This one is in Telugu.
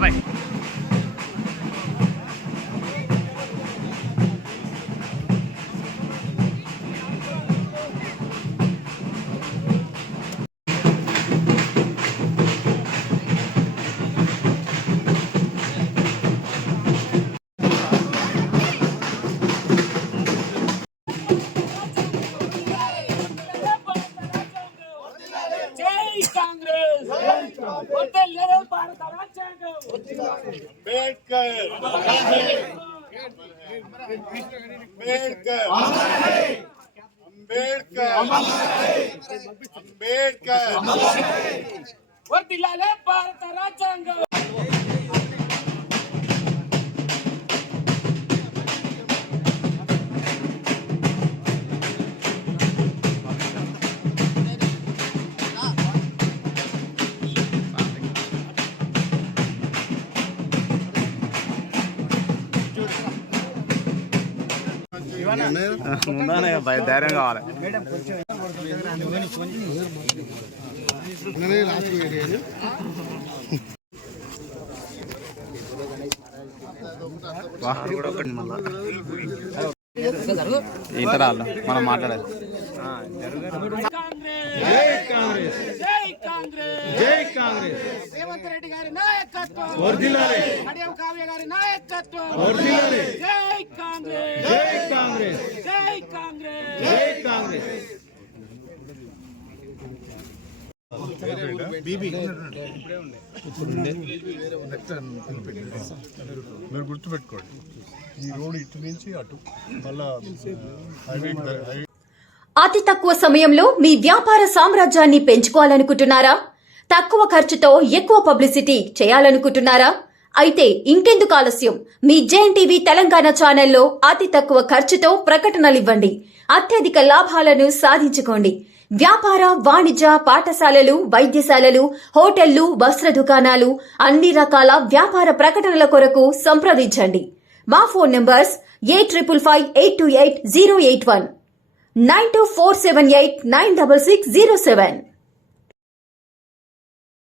బాబాయ్ వర్ధిల్లాలే భారత రాజ్యాంగం. ముందానే ధైర్యం కావాలి. ఇంటరాళ్ళు మనం మాట్లాడాలి. రేవంత్ రెడ్డి గారి నాయకత్వం, కడియం కావ్య గారి నాయకత్వం. జై కాంగ్రెస్, జై కాంగ్రెస్, జై కాంగ్రెస్, జై కాంగ్రెస్. మీరు గుర్తుపెట్టుకోండి, ఈ రోడ్ ఇటు నుంచి అటు మళ్ళా హైవే. అతి తక్కువ సమయంలో మీ వ్యాపార సామ్రాజ్యాన్ని పెంచుకోవాలనుకుంటున్నారా? తక్కువ ఖర్చుతో ఎక్కువ పబ్లిసిటీ చేయాలనుకుంటున్నారా? అయితే ఇంకెందుకు ఆలస్యం? మీ జేఎన్టీవీ తెలంగాణ ఛానల్లో అతి తక్కువ ఖర్చుతో ప్రకటనలివ్వండి. అత్యధిక లాభాలను సాధించుకోండి. వ్యాపార, వాణిజ్య, పాఠశాలలు, వైద్యశాలలు, హోటళ్లు, వస్త్ర దుకాణాలు, అన్ని రకాల వ్యాపార ప్రకటనల కొరకు సంప్రదించండి. మా ఫోన్ నంబర్స్ 8558288081, 9247896607.